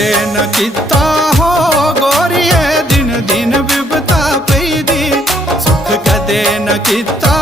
कदे न किता हो गोरिए दिन दिन विपता पैदी सुख कदे न किता